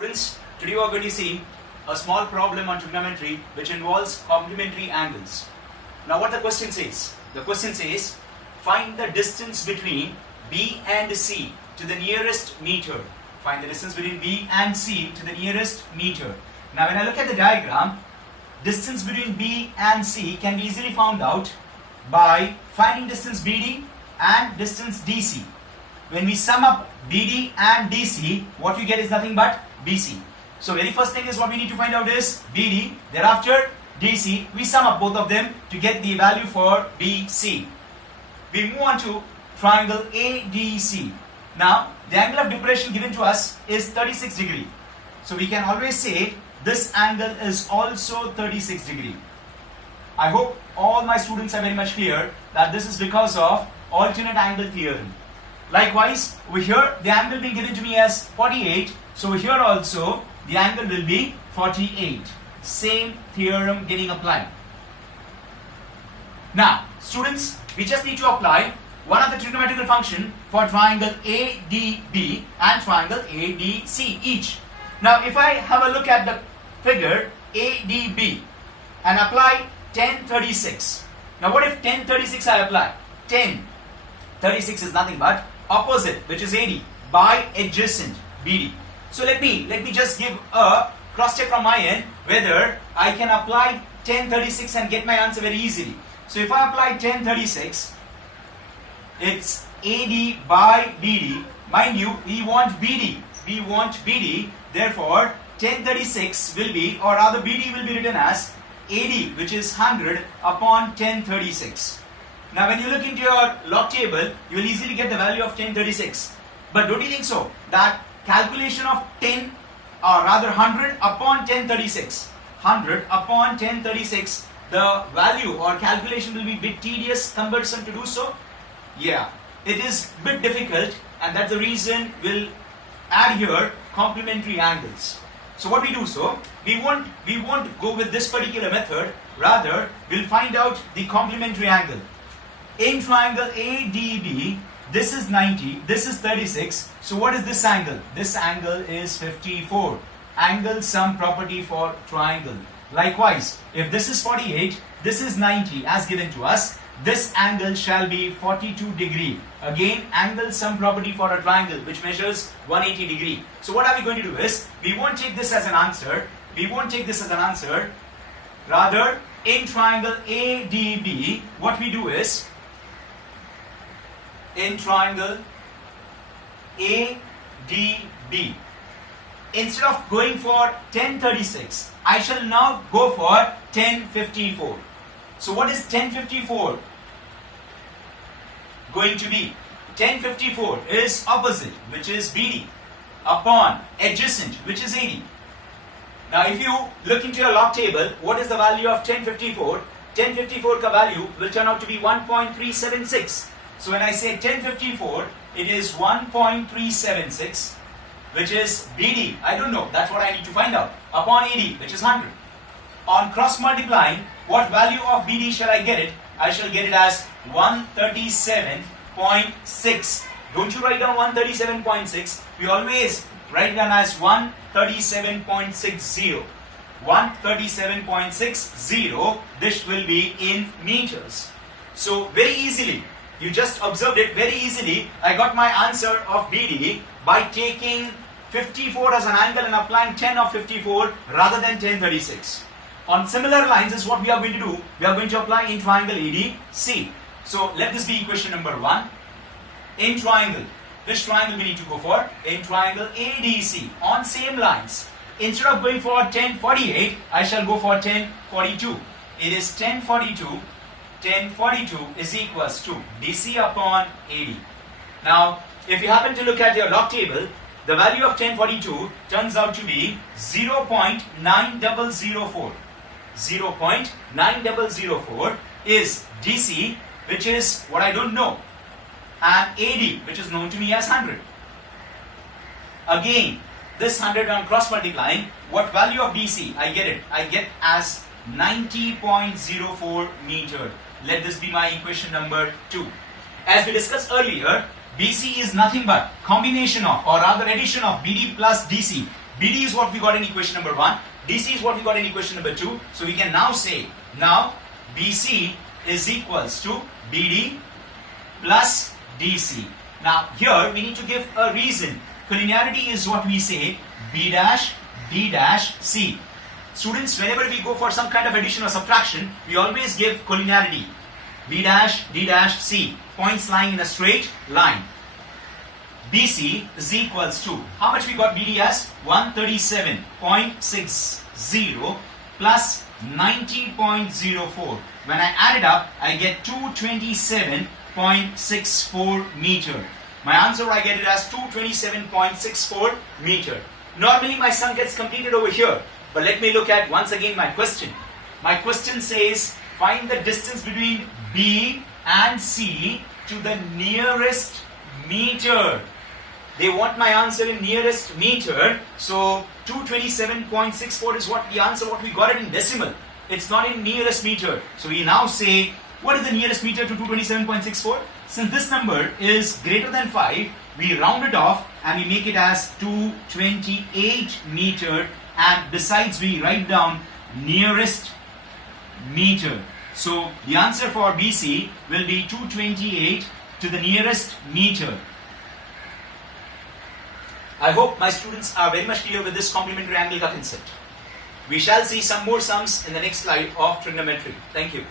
Students, today we are going to see a small problem on trigonometry which involves complementary angles. Now what the question says? The question says, find the distance between B and C to the nearest meter. Find the distance between B and C to the nearest meter. Now when I look at the diagram, distance between B and C can be easily found out by finding distance BD and distance DC. When we sum up BD and DC, what we get is nothing but BC. So very first thing is what we need to find out is BD. Thereafter DC, we sum up both of them to get the value for BC. We move on to triangle ADC. Now the angle of depression given to us is 36 degree. So we can always say this angle is also 36 degree. I hope all my students are very much clear that this is because of alternate angle theorem. Likewise, over here the angle being given to me as 48, so here also the angle will be 48. Same theorem getting applied. Now, students, we just need to apply one of the trigonometrical function for triangle ADB and triangle ADC each. Now, if I have a look at the figure ADB and apply 1036. Now, what if 1036 I apply? 1036 is nothing but opposite, which is AD, by adjacent BD. So let me just give a cross check from my end whether I can apply 1036 and get my answer very easily. So if I apply 1036, it's AD by BD. Mind you, we want BD. Therefore, 1036 will be, or rather BD will be written as AD, which is 100 upon 1036. Now when you look into your log table, you will easily get the value of 1036. But don't you think so? That calculation of 10 or rather 100 upon 1036, 100 upon 1036, the value or calculation will be a bit tedious, cumbersome to do so. Yeah, it is a bit difficult, and that's the reason we'll add here complementary angles. So what we do, we won't go with this particular method, rather we'll find out the complementary angle. In triangle ADB, this is 90, this is 36. So what is this angle? This angle is 54. Angle sum property for triangle. Likewise, if this is 48, this is 90 as given to us, this angle shall be 42 degree. Again, angle sum property for a triangle which measures 180 degree. So what are we going to do is, we won't take this as an answer. Rather, in triangle ADB, what we do is, in triangle ADB, instead of going for 1036, I shall now go for 1054. So what is 1054 going to be? 1054 is opposite, which is BD, upon adjacent, which is AD. Now if you look into your log table, what is the value of 1054? 1054 ka value will turn out to be 1.376. So when I say 1054, it is 1.376, which is BD. I don't know, that's what I need to find out. Upon AD, which is 100. On cross multiplying, what value of BD shall I get it? I shall get it as 137.6. Don't you write down 137.6. We always write down as 137.60. 137.60. This will be in meters. So very easily, you just observed it very easily. I got my answer of BD by taking 54 as an angle and applying 10 of 54 rather than 1036. On similar lines is what we are going to do. We are going to apply in triangle ADC. So let this be equation number 1. In triangle, which triangle we need to go for? In triangle ADC. On same lines, instead of going for 1048, I shall go for 1042. It is 1042. 1042 is equals to DC upon AD. Now, if you happen to look at your log table, the value of 1042 turns out to be 0.9004. 0.9004 is DC, which is what I don't know, and AD, which is known to me as 100. Again, this 100 on cross multiplying, what value of DC I get it? I get as 90.04 meter. Let this be my equation number 2. As we discussed earlier, BC is nothing but combination of, or rather addition of BD plus DC. BD is what we got in equation number 1. DC is what we got in equation number 2. So we can now say, now BC is equals to BD plus DC. Now here we need to give a reason. Collinearity is what we say, B dash, D dash, C. Students, whenever we go for some kind of addition or subtraction, we always give collinearity. B dash, D dash, C. Points lying in a straight line. BC is equals to, how much we got BD as? 137.60 plus 90.04. When I add it up, I get 227.64 meter. My answer, I get it as 227.64 meter. Normally my sum gets completed over here. But let me look at once again my question. My question says, find the distance between B and C to the nearest meter. They want my answer in nearest meter. So 227.64 is what the answer, what we got it in decimal. It's not in nearest meter. So we now say, what is the nearest meter to 227.64? Since this number is greater than 5, we round it off and we make it as 228 meter, and besides we write down nearest meter. So the answer for BC will be 228 to the nearest meter. I hope my students are very much clear with this complementary angle concept. We shall see some more sums in the next slide of trigonometry. Thank you.